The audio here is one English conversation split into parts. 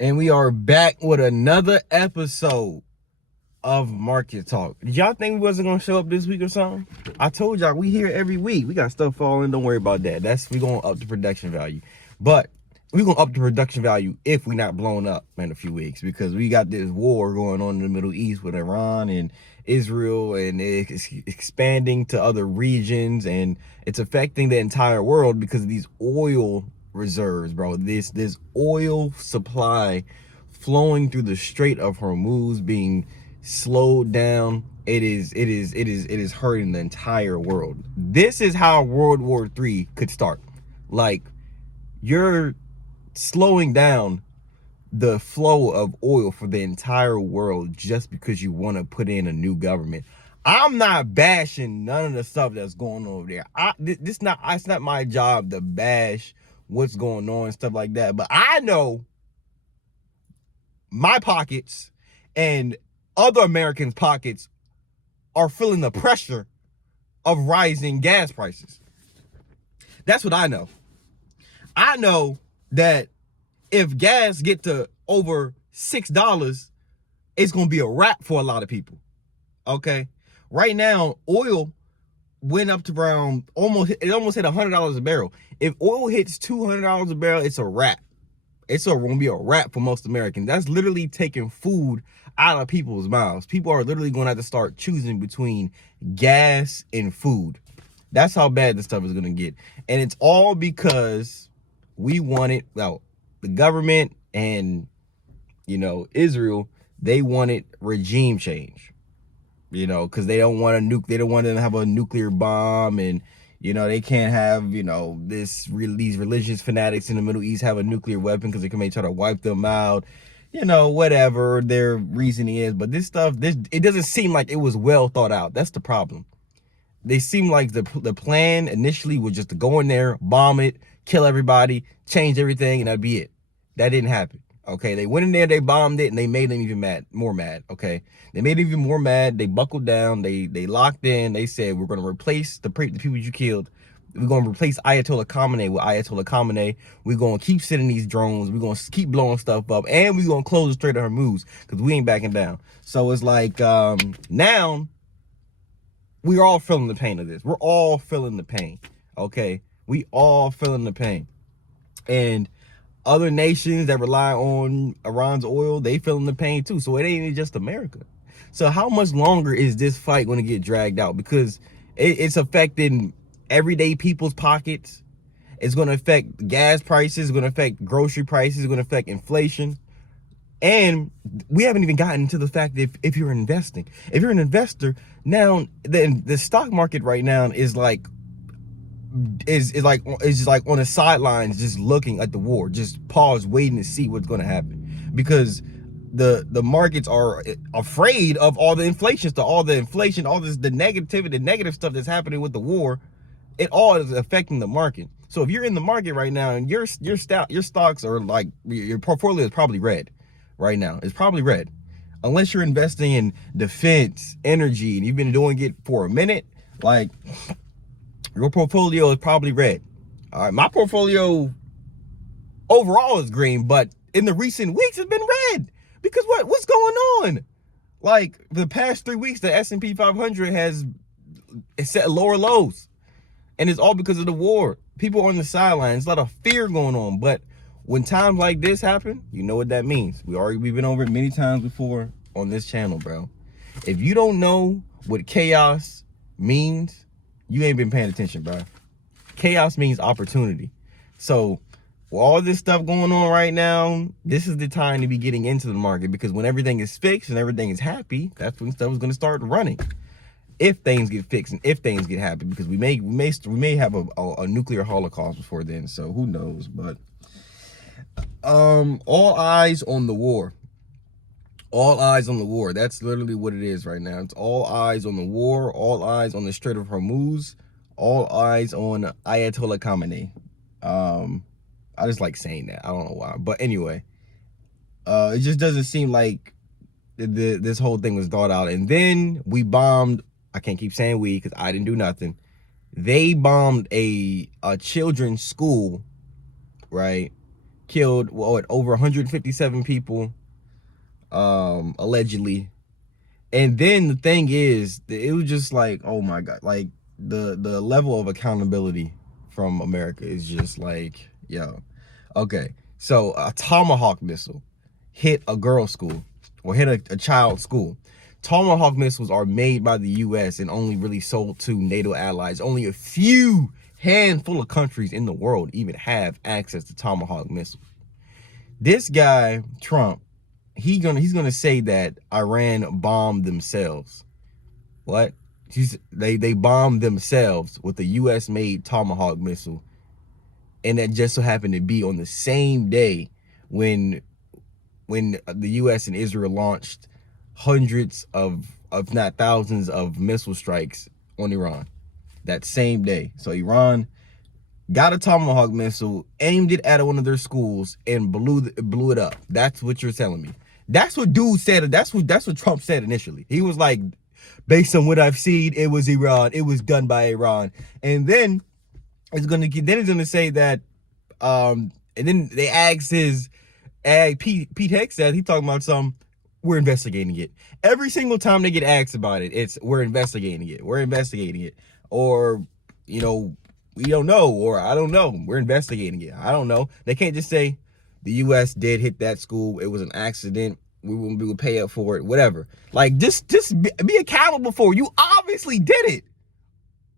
And we are back with another episode of Market Talk. Did y'all think we wasn't gonna show up this week or something? I told y'all we here every week. We got stuff falling. Don't worry about that. We gonna up the production value. But we gonna up the production value if we not blown up in a few weeks, because we got this war going on in the Middle East with Iran and Israel, and it's expanding to other regions, and it's affecting the entire world because of these oil reserves, bro. This oil supply flowing through the Strait of Hormuz being slowed down. It is hurting the entire world. This is how World War III could start. Like, you're slowing down the flow of oil for the entire world just because you want to put in a new government. I'm not bashing none of the stuff that's going on over there. It's not my job to bash what's going on and stuff like that. But I know my pockets and other Americans' pockets are feeling the pressure of rising gas prices. That's what I know. I know that if gas get to over $6, it's gonna be a wrap for a lot of people. Okay, right now oil went up to around almost hit $100 a barrel. If oil hits $200 a barrel, it's a wrap. It's gonna be a wrap for most Americans. That's literally taking food out of people's mouths. People are literally gonna have to start choosing between gas and food. That's how bad this stuff is gonna get, and it's all because we wanted, well, the government and Israel, they wanted regime change. Because they don't want they don't want them to have a nuclear bomb, and they can't have these religious fanatics in the Middle East have a nuclear weapon because they may try to wipe them out. Whatever their reasoning is, but this stuff, it doesn't seem like it was well thought out. That's the problem. They seem like the plan initially was just to go in there, bomb it, kill everybody, change everything, and that'd be it. That didn't happen. Okay, they went in there, they bombed it, and they made them even more mad. Okay, they made them even more mad. They buckled down. They locked in. They said, we're going to replace the people you killed. We're going to replace Ayatollah Khamenei with Ayatollah Khamenei. We're going to keep sending these drones. We're going to keep blowing stuff up, and we're going to close the Strait of Hormuz because we ain't backing down. So it's like now we're all feeling the pain of this. We're all feeling the pain. Okay, we all feeling the pain, and other nations that rely on Iran's oil, they feeling the pain too. So it ain't just America. So how much longer is this fight going to get dragged out? Because it's affecting everyday people's pockets. It's going to affect gas prices. It's going to affect grocery prices. It's going to affect inflation. And we haven't even gotten to the fact that if you're investing, if you're an investor, now the stock market right now is like like on the sidelines, just looking at the war, just pause, waiting to see what's going to happen, because the markets are afraid of all the inflation, all the negativity, the negative stuff that's happening with the war. It all is affecting the market. So if you're in the market right now and your stocks are like, your portfolio is probably red right now. It's probably red, unless you're investing in defense, energy, and you've been doing it for a minute. Like, your portfolio is probably red. All right, my portfolio overall is green, but in the recent weeks it's been red. Because what's going on? Like, the past 3 weeks, the S&P 500 has set lower lows, and it's all because of the war. People are on the sidelines. There's a lot of fear going on. But when times like this happen, you know what that means. We've been over it many times before on this channel, bro. If you don't know what chaos means, you ain't been paying attention, bro. Chaos means opportunity. So with all this stuff going on right now, this is the time to be getting into the market, because when everything is fixed and everything is happy, that's when stuff is going to start running. If things get fixed and if things get happy, because we may have a nuclear holocaust before then. So who knows? But all eyes on the war. All eyes on the war. That's literally what it is right now. It's all eyes on the war, all eyes on the Strait of Hormuz, all eyes on Ayatollah Khamenei. I just like saying that. I don't know why. But anyway, it just doesn't seem like this whole thing was thought out. And then we bombed, I can't keep saying we because I didn't do nothing. They bombed a children's school, right? killed what, over 157 people, allegedly. And then the thing is, it was just like, oh my God, like the level of accountability from America is just like, yo, okay. So a Tomahawk missile hit a girls' school, or hit a child's school. Tomahawk missiles are made by the US and only really sold to NATO allies. Only a few handful of countries in the world even have access to Tomahawk missiles. This guy, Trump, he's gonna say that Iran bombed themselves. What? They bombed themselves with a US made Tomahawk missile. And that just so happened to be on the same day when the US and Israel launched hundreds of, if not thousands, of missile strikes on Iran. That same day. So Iran got a Tomahawk missile, aimed it at one of their schools, and blew it up. That's what you're telling me. That's what dude said. That's what Trump said initially. He was like, based on what I've seen, it was Iran. It was done by Iran. And then he's gonna say that, and then they asked Pete Hegseth, he talking about we're investigating it. Every single time they get asked about it, it's we're investigating it. We're investigating it. Or, you know, we don't know, or I don't know. We're investigating it. I don't know. They can't just say the US did hit that school. It was an accident. We will pay up for it, whatever. Like, just be accountable for it. You obviously did it.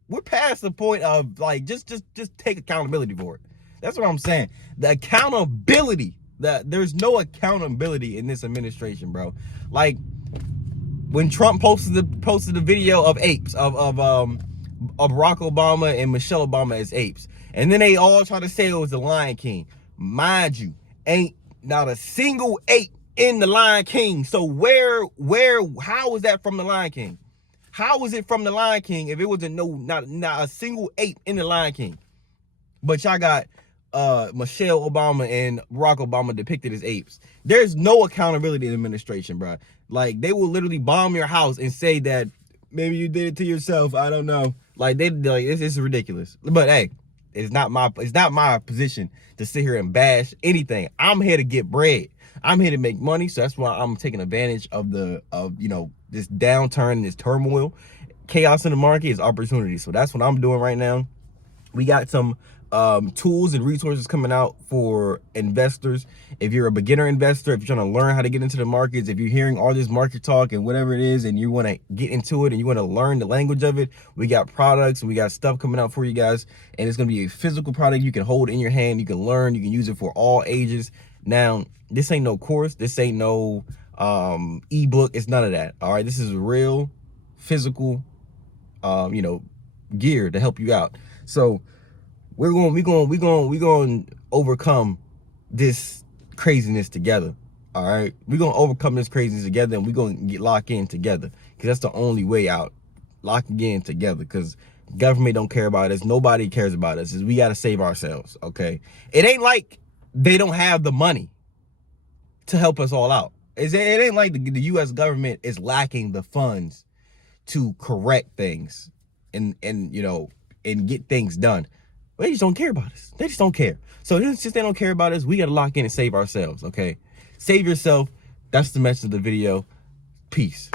We're past the point of like, just take accountability for it. That's what I'm saying. The accountability, there's no accountability in this administration, bro. Like, when Trump posted the video of apes, of Barack Obama and Michelle Obama as apes, and then they all try to say it was the Lion King. Mind you, ain't not a single ape in the Lion King. So how is that from the Lion King? How is it from the Lion King if it wasn't not a single ape in the Lion King? But y'all got Michelle Obama and Barack Obama depicted as apes. There's no accountability in the administration, bro. Like, they will literally bomb your house and say that maybe you did it to yourself. I don't know. Like, it's ridiculous. But hey, it's not my position to sit here and bash anything. I'm here to get bread. I'm here to make money. So that's why I'm taking advantage of this downturn, this turmoil. Chaos in the market is opportunity. So that's what I'm doing right now. We got some tools and resources coming out for investors. If you're a beginner investor, if you're trying to learn how to get into the markets, if you're hearing all this market talk and whatever it is, and you want to get into it and you want to learn the language of it, we got products and we got stuff coming out for you guys. And it's going to be a physical product you can hold in your hand. You can learn. You can use it for all ages. Now, this ain't no course. This ain't no ebook. It's none of that. All right. This is real physical, gear to help you out. So we're going to overcome this craziness together. All right. We're going to overcome this craziness together, and we're going to lock in together, because that's the only way out. Locking in together, because government don't care about us. Nobody cares about us. We got to save ourselves. Okay. It ain't like they don't have the money to help us all out. It ain't like the U.S. government is lacking the funds to correct things and get things done. They just don't care about us. They just don't care. So since they don't care about us, we got to lock in and save ourselves, okay? Save yourself. That's the message of the video. Peace.